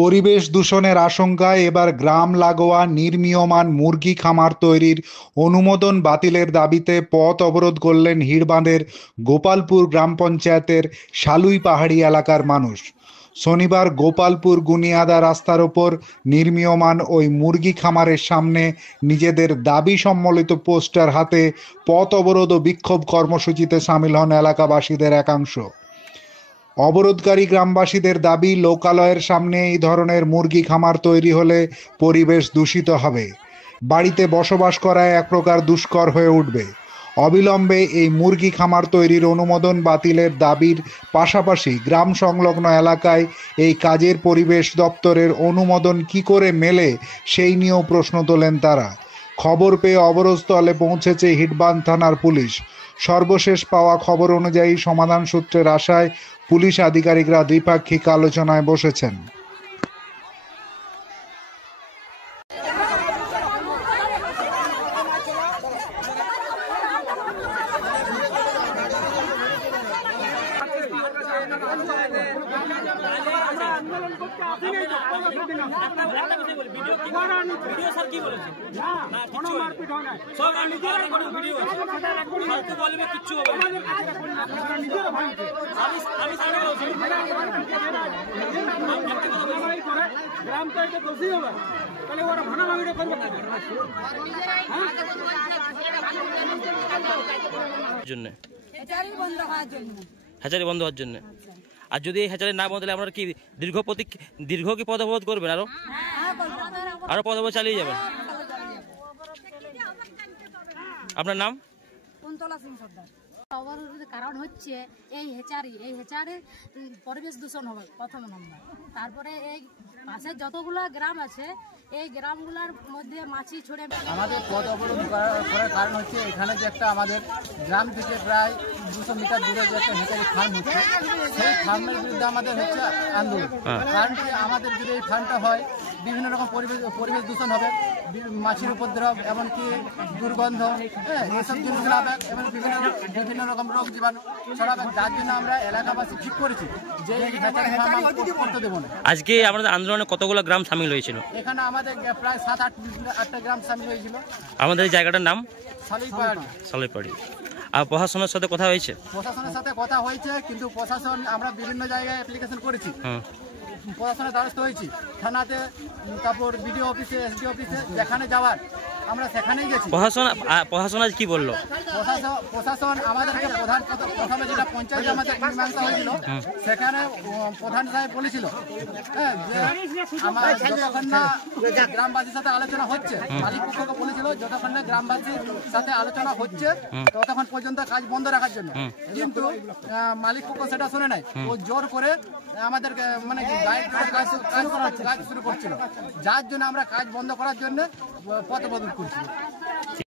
পরিবেশ দূষণের আশঙ্কায় এবার গ্রাম লাগোয়া নির্মীয়মাণ মুরগি খামার তৈরির অনুমোদন বাতিলের দাবিতে পথ অবরোধ করলেন হিড়বাঁধের গোপালপুর গ্রাম পঞ্চায়েতের শালুই পাহাড়ি এলাকার মানুষ। শনিবার গোপালপুর গুনিয়াদা রাস্তার ওপর নির্মীয়মাণ ওই মুরগি খামারের সামনে নিজেদের দাবি সম্বলিত পোস্টার হাতে পথ অবরোধ ও বিক্ষোভ কর্মসূচিতে সামিল হন এলাকাবাসীদের একাংশ। অবরোধকারী গ্রামবাসীদের দাবি, লোকালয়ের সামনে এই ধরনের মুরগি খামার তৈরি হলে পরিবেশ দূষিত হবে, বাড়িতে বসবাস করা এক প্রকার দুষ্কর হয়ে উঠবে। অবিলম্বে এই মুরগি খামার তৈরির অনুমোদন বাতিলের দাবির পাশাপাশি গ্রাম সংলগ্ন এলাকায় এই কাজের পরিবেশ দপ্তরের অনুমোদন কি করে মেলে সেই নিয়েও প্রশ্ন তোলেন তারা। খবর পেয়ে অবরোধস্থলে পৌঁছেছে হিড়বাঁধ থানার পুলিশ। সর্বশেষ পাওয়া খবর অনুযায়ী সমাধান সূত্রের আশায় পুলিশ আধিকারিকরা দ্বিপাক্ষিক আলোচনায় বসেছেন। হ্যাচারি বন্ধ হওয়ার জন্য। আর যদি এই হ্যাচারি না বন্ধ হলে আপনারা কি দীর্ঘ কি পদ অবরোধ করবেন? আরো পদ অবরোধ চালিয়ে যাবেন? আপনার নাম? অবরোধের কারণ হচ্ছে এই হেচারির পরিবেশ দূষণ হবে প্রথম নম্বর। তারপরে এই পাশে যতগুলো গ্রাম আছে এই গ্রামগুলোর মধ্যে মাছি ছড়ে। আমাদের পথ অবরোধ করার কারণ হচ্ছে এখানে যে একটা আমাদের গ্রাম থেকে প্রায় 200 মিটার দূরে যে একটা হেচারি ফার্ম হচ্ছে, সেই ফার্মের বিরুদ্ধে আমাদের হচ্ছে আন্দোলন। কারণ আমাদের যদি এই ফার্মটা হয় বিভিন্ন রকম পরিবেশ দূষণ হবে, মাছির উপদ্রব, এমনকি দুর্গন্ধ, এসব জিনিসগুলো হবে এবং বিভিন্ন রকম রোগ জীবাণু ছড়াবে। যার জন্য আমরা এলাকাবাসী ঠিক করেছি যে এই হেচারি ফার্ম করতে দেবো না। আজকে আমাদের আন্দোলনে কতগুলো গ্রাম সামিল হয়েছিল? এখানে আমাদের প্রায় 7-8টা গ্রাম সামিল হয়েছিল। আমাদের এই জায়গাটার নাম শালুই পাহাড়ি। আর প্রশাসনের সাথে কথা হয়েছে? প্রশাসনের সাথে কথা হয়েছে, কিন্তু প্রশাসন আমরা বিভিন্ন জায়গায় অ্যাপ্লিকেশন করেছি, প্রশাসনের দ্বারস্থ হয়েছি, থানাতে, তারপর বিডিও অফিসে, এসডি অফিসে, যেখানে যাওয়ার আমরা সেখানেই গেছি। প্রশাসন আজ কি বললো? প্রশাসন আমাদেরকে প্রথমে যেটা পঞ্চায়েত আমাদের মীমাংসা হয়েছিল, সেখানে প্রধান সাহেব বলেছিল আমার যতক্ষণ না গ্রামবাসীর সাথে আলোচনা হচ্ছে, মালিক পক্ষকে বলেছিল যতক্ষণ না গ্রামবাসীর সাথে আলোচনা হচ্ছে ততক্ষণ পর্যন্ত কাজ বন্ধ রাখার জন্য। কিন্তু মালিক পক্ষ সেটা শুনে নাই, ও জোর করে আমাদেরকে মানে কাজ শুরু করছিল, যার জন্য আমরা কাজ বন্ধ করার জন্য পথ অবরোধ করছি।